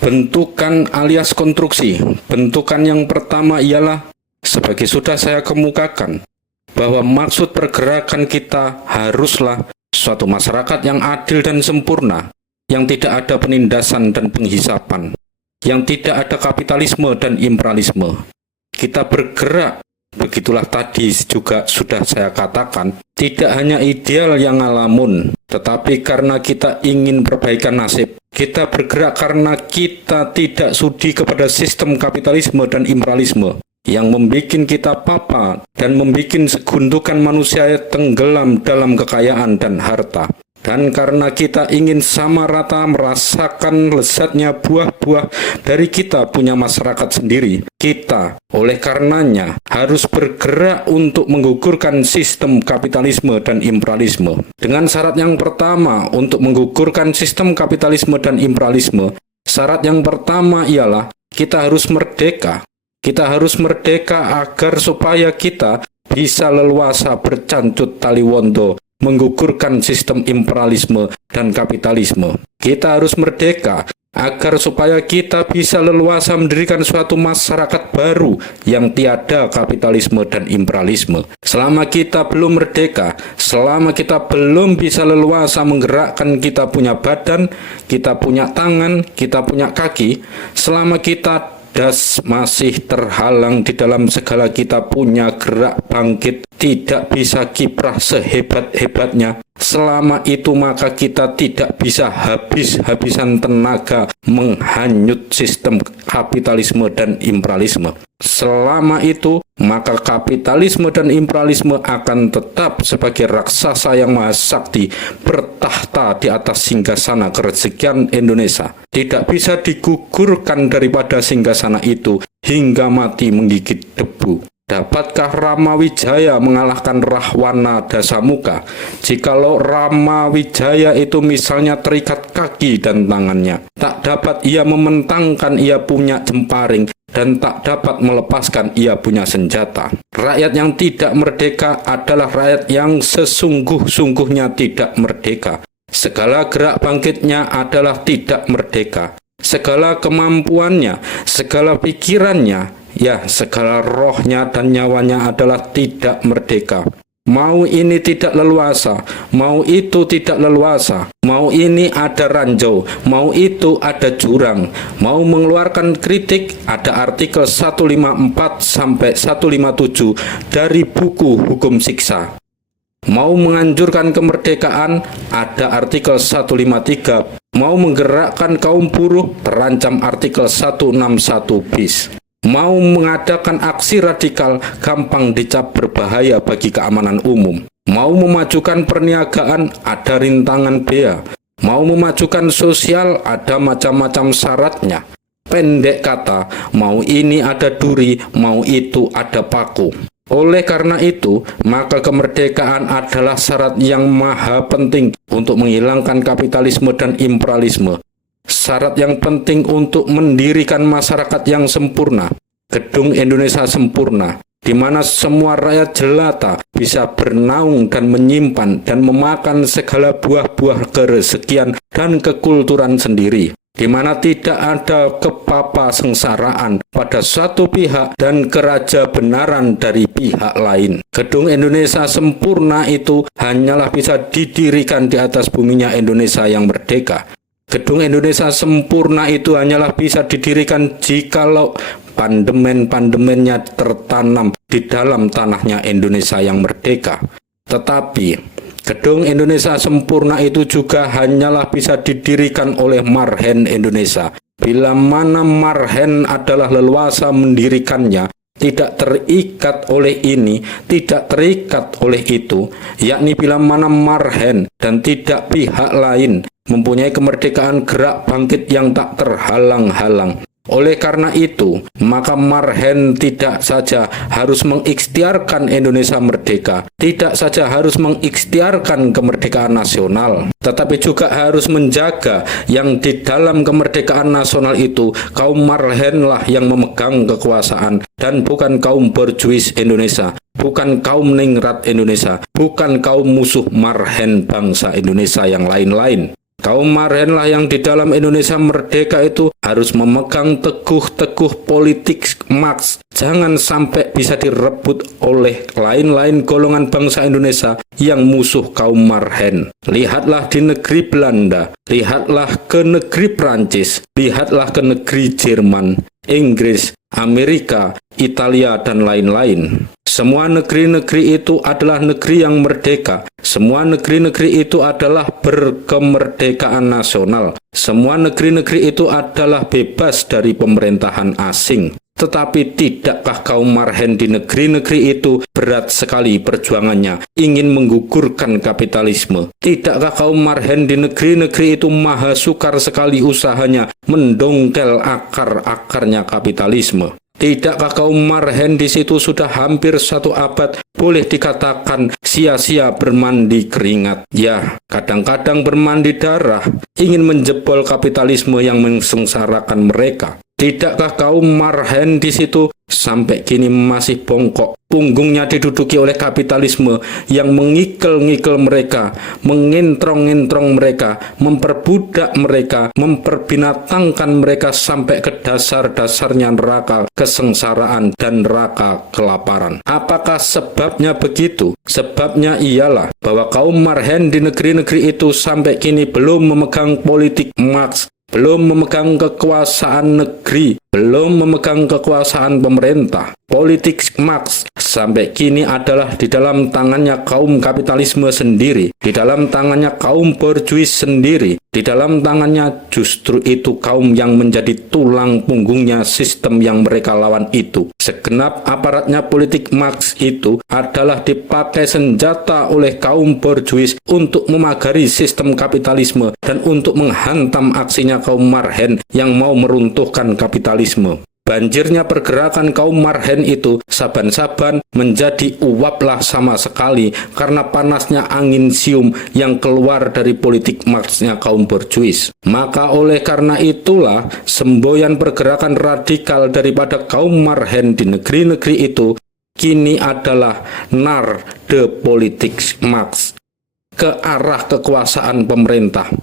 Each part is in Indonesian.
Bentukan alias konstruksi. Bentukan yang pertama ialah, sebagai sudah saya kemukakan, bahwa maksud pergerakan kita haruslah suatu masyarakat yang adil dan sempurna, yang tidak ada penindasan dan penghisapan, yang tidak ada kapitalisme dan imperialisme. Kita bergerak, begitulah tadi juga sudah saya katakan, tidak hanya ideal yang ngalamun, tetapi karena kita ingin perbaikan nasib. Kita bergerak karena kita tidak sudi kepada sistem kapitalisme dan imperialisme yang membuat kita papa dan membuat segundukan manusia tenggelam dalam kekayaan dan harta. Dan karena kita ingin sama rata merasakan lezatnya buah-buah dari kita punya masyarakat sendiri, kita oleh karenanya harus bergerak untuk menggugurkan sistem kapitalisme dan imperialisme. Dengan syarat yang pertama untuk menggugurkan sistem kapitalisme dan imperialisme, syarat yang pertama ialah kita harus merdeka. Kita harus merdeka agar supaya kita bisa leluasa bercancut taliwondo menggugurkan sistem imperialisme dan kapitalisme. Kita harus merdeka agar supaya kita bisa leluasa mendirikan suatu masyarakat baru yang tiada kapitalisme dan imperialisme. Selama kita belum merdeka, selama kita belum bisa leluasa menggerakkan kita punya badan, kita punya tangan, kita punya kaki, selama kita masih terhalang di dalam segala kita punya gerak bangkit, tidak bisa kiprah sehebat-hebatnya. Selama itu maka kita tidak bisa habis-habisan tenaga menghanyut sistem kapitalisme dan imperialisme. Selama itu maka kapitalisme dan imperialisme akan tetap sebagai raksasa yang maha sakti bertahta di atas singgasana kerezekian Indonesia. Tidak bisa digugurkan daripada singgasana itu hingga mati menggigit debu. Dapatkah Rama Wijaya mengalahkan Rahwana Dasamuka? Jikalau Rama Wijaya itu misalnya terikat kaki dan tangannya, tak dapat ia mementangkan ia punya jemparing, dan tak dapat melepaskan ia punya senjata. Rakyat yang tidak merdeka adalah rakyat yang sesungguh-sungguhnya tidak merdeka. Segala gerak bangkitnya adalah tidak merdeka. Segala kemampuannya, segala pikirannya, ya segala rohnya dan nyawanya adalah tidak merdeka. Mau ini tidak leluasa, mau itu tidak leluasa, mau ini ada ranjau, mau itu ada jurang, mau mengeluarkan kritik ada artikel 154 sampai 157 dari buku hukum siksa. Mau menganjurkan kemerdekaan ada artikel 153, mau menggerakkan kaum buruh terancam artikel 161 bis. Mau mengadakan aksi radikal gampang dicap berbahaya bagi keamanan umum. Mau memajukan perniagaan ada rintangan bea. Mau memajukan sosial ada macam-macam syaratnya. Pendek kata, mau ini ada duri, mau itu ada paku. Oleh karena itu, maka kemerdekaan adalah syarat yang maha penting untuk menghilangkan kapitalisme dan imperialisme. Syarat yang penting untuk mendirikan masyarakat yang sempurna, gedung Indonesia sempurna, di mana semua rakyat jelata bisa bernaung dan menyimpan dan memakan segala buah-buah kerezekian dan kekulturan sendiri, di mana tidak ada kepapasengsaraan pada suatu pihak dan keraja benaran dari pihak lain. Gedung Indonesia sempurna itu hanyalah bisa didirikan di atas buminya Indonesia yang merdeka. Gedung Indonesia sempurna itu hanyalah bisa didirikan jikalau pandemen-pandemennya tertanam di dalam tanahnya Indonesia yang merdeka. Tetapi gedung Indonesia sempurna itu juga hanyalah bisa didirikan oleh Marhen Indonesia. Bila mana Marhen adalah leluasa mendirikannya, tidak terikat oleh ini, tidak terikat oleh itu, yakni bila mana Marhen dan tidak pihak lain mempunyai kemerdekaan gerak bangkit yang tak terhalang-halang. Oleh karena itu, maka Marhen tidak saja harus mengikhtiarkan Indonesia merdeka, tidak saja harus mengikhtiarkan kemerdekaan nasional, tetapi juga harus menjaga yang di dalam kemerdekaan nasional itu kaum Marhenlah yang memegang kekuasaan dan bukan kaum borjuis Indonesia, bukan kaum ningrat Indonesia, bukan kaum musuh Marhen bangsa Indonesia yang lain-lain. Kaum marhenlah yang di dalam Indonesia merdeka itu harus memegang teguh-teguh politik Marx. Jangan sampai bisa direbut oleh lain-lain golongan bangsa Indonesia yang musuh kaum marhen. Lihatlah di negeri Belanda, lihatlah ke negeri Prancis, lihatlah ke negeri Jerman, Inggris, Amerika, Italia, dan lain-lain. Semua negeri-negeri itu adalah negeri yang merdeka. Semua negeri-negeri itu adalah berkemerdekaan nasional. Semua negeri-negeri itu adalah bebas dari pemerintahan asing. Tetapi tidakkah kaum marhen di negeri-negeri itu berat sekali perjuangannya, ingin menggugurkan kapitalisme? Tidakkah kaum marhen di negeri-negeri itu maha sukar sekali usahanya mendongkel akar-akarnya kapitalisme? Tidakkah kaum marhen di situ sudah hampir 1 abad boleh dikatakan sia-sia bermandi keringat? Ya, kadang-kadang bermandi darah, ingin menjebol kapitalisme yang mensengsarakan mereka. Tidakkah kaum marhen di situ sampai kini masih bongkok, punggungnya diduduki oleh kapitalisme yang mengikel-ngikel mereka, mengentrong-ngentrong mereka, memperbudak mereka, memperbinatangkan mereka sampai ke dasar-dasarnya neraka kesengsaraan dan neraka kelaparan. Apakah sebabnya begitu? Sebabnya ialah bahwa kaum marhen di negeri-negeri itu sampai kini belum memegang politik Marx, belum memegang kekuasaan negeri, belum memegang kekuasaan pemerintah. Politik Marx sampai kini adalah di dalam tangannya kaum kapitalisme sendiri, di dalam tangannya kaum borjuis sendiri, di dalam tangannya justru itu kaum yang menjadi tulang punggungnya sistem yang mereka lawan itu. Segenap aparatnya politik Marx itu adalah dipakai senjata oleh kaum borjuis untuk memagari sistem kapitalisme dan untuk menghantam aksinya kaum marhen yang mau meruntuhkan kapitalisme. Banjirnya pergerakan kaum marhen itu saban-saban menjadi uaplah sama sekali karena panasnya angin sium yang keluar dari politik Marxnya kaum borjuis. Maka oleh karena itulah semboyan pergerakan radikal daripada kaum marhen di negeri-negeri itu kini adalah nar de politik Marx, ke arah kekuasaan pemerintah.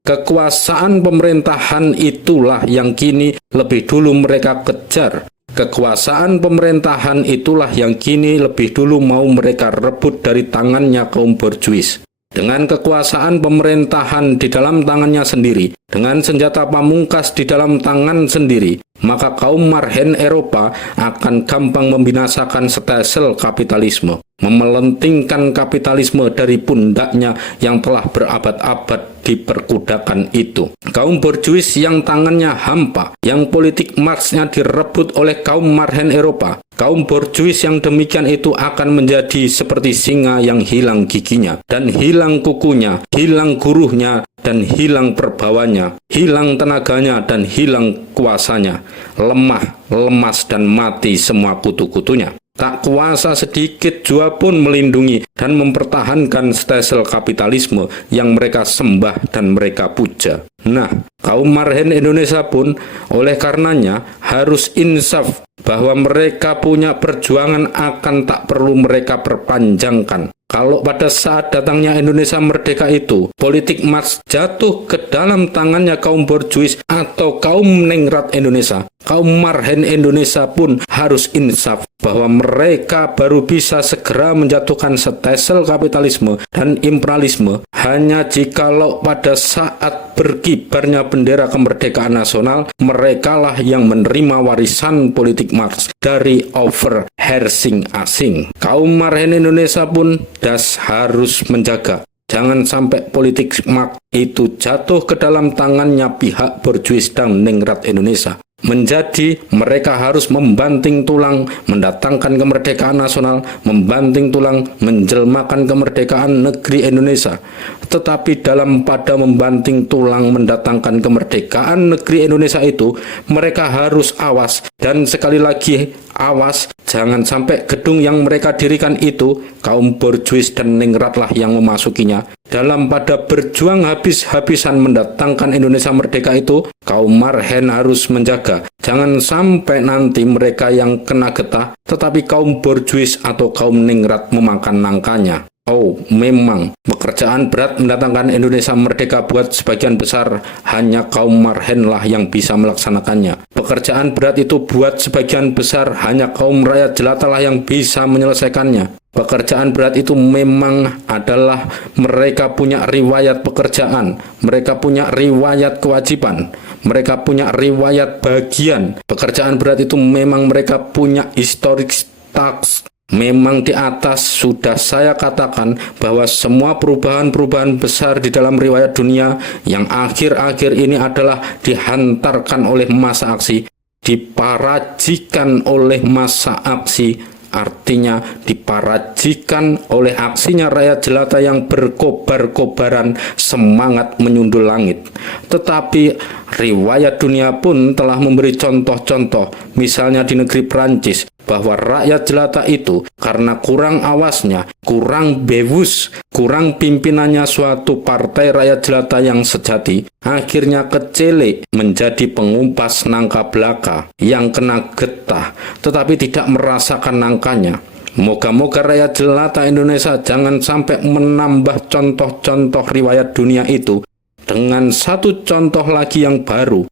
Kekuasaan pemerintahan itulah yang kini lebih dulu mereka kejar. Kekuasaan pemerintahan itulah yang kini lebih dulu mau mereka rebut dari tangannya kaum borjuis. Dengan kekuasaan pemerintahan di dalam tangannya sendiri, dengan senjata pamungkas di dalam tangan sendiri, maka kaum marhen Eropa akan gampang membinasakan stelsel kapitalisme, memelentingkan kapitalisme dari pundaknya yang telah berabad-abad diperkudakan itu. Kaum borjuis yang tangannya hampa, yang politik Marxnya direbut oleh kaum marhen Eropa, kaum borjuis yang demikian itu akan menjadi seperti singa yang hilang giginya, dan hilang kukunya, hilang guruhnya, dan hilang perbawanya, hilang tenaganya, dan hilang kuasanya. Lemah, lemas, dan mati semua kutu-kutunya. Tak kuasa sedikit jua pun melindungi dan mempertahankan stelsel kapitalisme yang mereka sembah dan mereka puja. Nah, kaum marhen Indonesia pun oleh karenanya harus insaf bahwa mereka punya perjuangan akan tak perlu mereka perpanjangkan. Kalau pada saat datangnya Indonesia merdeka itu, politik Marx jatuh ke dalam tangannya kaum borjuis atau kaum ningrat Indonesia, kaum marhen Indonesia pun harus insaf bahwa mereka baru bisa segera menjatuhkan stelsel kapitalisme dan imperialisme hanya jikalau pada saat berkibarnya bendera kemerdekaan nasional, merekalah yang menerima warisan politik Marx dari overhearsing asing. Kaum marhen Indonesia pun harus menjaga jangan sampai politik Marx itu jatuh ke dalam tangannya pihak borjuis dan ningrat Indonesia. Menjadi mereka harus membanting tulang mendatangkan kemerdekaan nasional, membanting tulang menjelmakan kemerdekaan negeri Indonesia. Tetapi dalam pada membanting tulang mendatangkan kemerdekaan negeri Indonesia itu, mereka harus awas, dan sekali lagi awas, jangan sampai gedung yang mereka dirikan itu kaum borjuis dan ningratlah yang memasukinya. Dalam pada berjuang habis-habisan mendatangkan Indonesia merdeka itu, kaum marhen harus menjaga jangan sampai nanti mereka yang kena getah, tetapi kaum borjuis atau kaum ningrat memakan nangkanya. Oh, memang pekerjaan berat mendatangkan Indonesia merdeka buat sebagian besar hanya kaum marhen lah yang bisa melaksanakannya. Pekerjaan berat itu buat sebagian besar hanya kaum rakyat jelata lah yang bisa menyelesaikannya. Pekerjaan berat itu memang adalah mereka punya riwayat pekerjaan, mereka punya riwayat kewajiban, mereka punya riwayat bagian. Pekerjaan berat itu memang mereka punya historic tax. Memang di atas sudah saya katakan bahwa semua perubahan-perubahan besar di dalam riwayat dunia yang akhir-akhir ini adalah dihantarkan oleh masa aksi, diparajikan oleh masa aksi, artinya diparajikan oleh aksinya rakyat jelata yang berkobar-kobaran semangat menyundul langit. Tetapi riwayat dunia pun telah memberi contoh-contoh, misalnya di negeri Prancis, bahwa rakyat jelata itu karena kurang awasnya, kurang bewus, kurang pimpinannya suatu partai rakyat jelata yang sejati, akhirnya kecele menjadi pengumpas nangka belaka yang kena getah, tetapi tidak merasakan nangkanya. Moga-moga rakyat jelata Indonesia jangan sampai menambah contoh-contoh riwayat dunia itu dengan satu contoh lagi yang baru.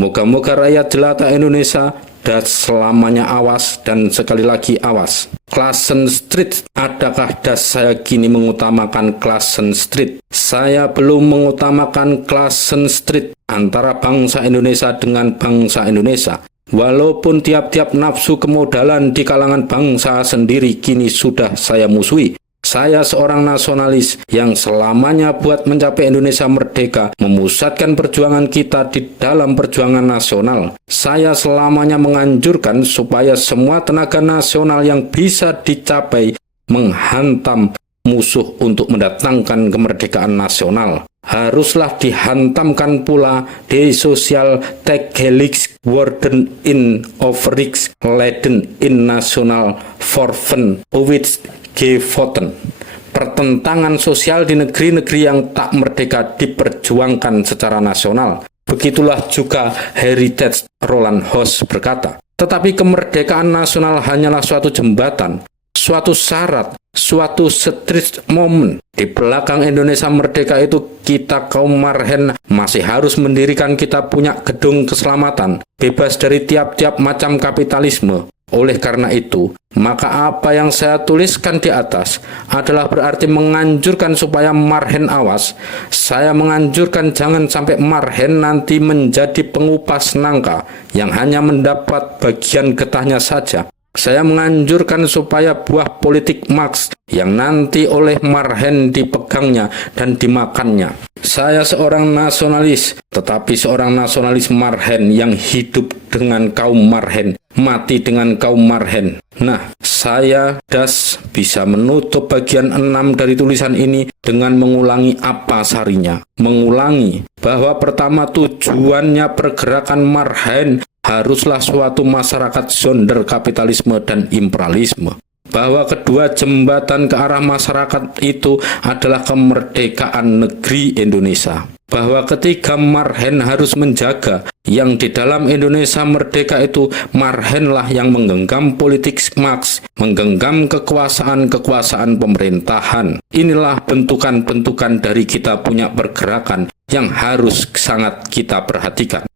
Moga-moga rakyat jelata Indonesia dan selamanya awas, dan sekali lagi awas. Klasen Street, adakah das saya kini mengutamakan Klasen Street? Saya belum mengutamakan Klasen Street antara bangsa Indonesia dengan bangsa Indonesia. Walaupun tiap-tiap nafsu kemodalan di kalangan bangsa sendiri kini sudah saya musuhi. Saya seorang nasionalis yang selamanya buat mencapai Indonesia merdeka, memusatkan perjuangan kita di dalam perjuangan nasional. Saya selamanya menganjurkan supaya semua tenaga nasional yang bisa dicapai menghantam musuh untuk mendatangkan kemerdekaan nasional. Haruslah dihantamkan pula de social tegelix worden in overix leden in national forven owits Gevoten. Pertentangan sosial di negeri-negeri yang tak merdeka diperjuangkan secara nasional. Begitulah juga Heritage Roland Hoss berkata. Tetapi kemerdekaan nasional hanyalah suatu jembatan, suatu syarat, suatu street moment. Di belakang Indonesia merdeka itu kita kaum marhen masih harus mendirikan kita punya gedung keselamatan, bebas dari tiap-tiap macam kapitalisme. Oleh karena itu, maka apa yang saya tuliskan di atas adalah berarti menganjurkan supaya marhen awas. Saya menganjurkan jangan sampai marhen nanti menjadi pengupas nangka yang hanya mendapat bagian getahnya saja. Saya menganjurkan supaya buah politik Marx yang nanti oleh marhen dipegangnya dan dimakannya. Saya seorang nasionalis, tetapi seorang nasionalis marhen yang hidup dengan kaum marhen, mati dengan kaum marhen. Nah, saya bisa menutup bagian 6 dari tulisan ini dengan mengulangi apa sarinya. Mengulangi bahwa pertama tujuannya pergerakan marhen haruslah suatu masyarakat sonder kapitalisme dan imperialisme. Bahwa kedua jembatan ke arah masyarakat itu adalah kemerdekaan negeri Indonesia. Bahwa ketiga marhen harus menjaga yang di dalam Indonesia merdeka itu marhenlah yang menggenggam politik Marx, menggenggam kekuasaan-kekuasaan pemerintahan. Inilah bentukan-bentukan dari kita punya pergerakan yang harus sangat kita perhatikan.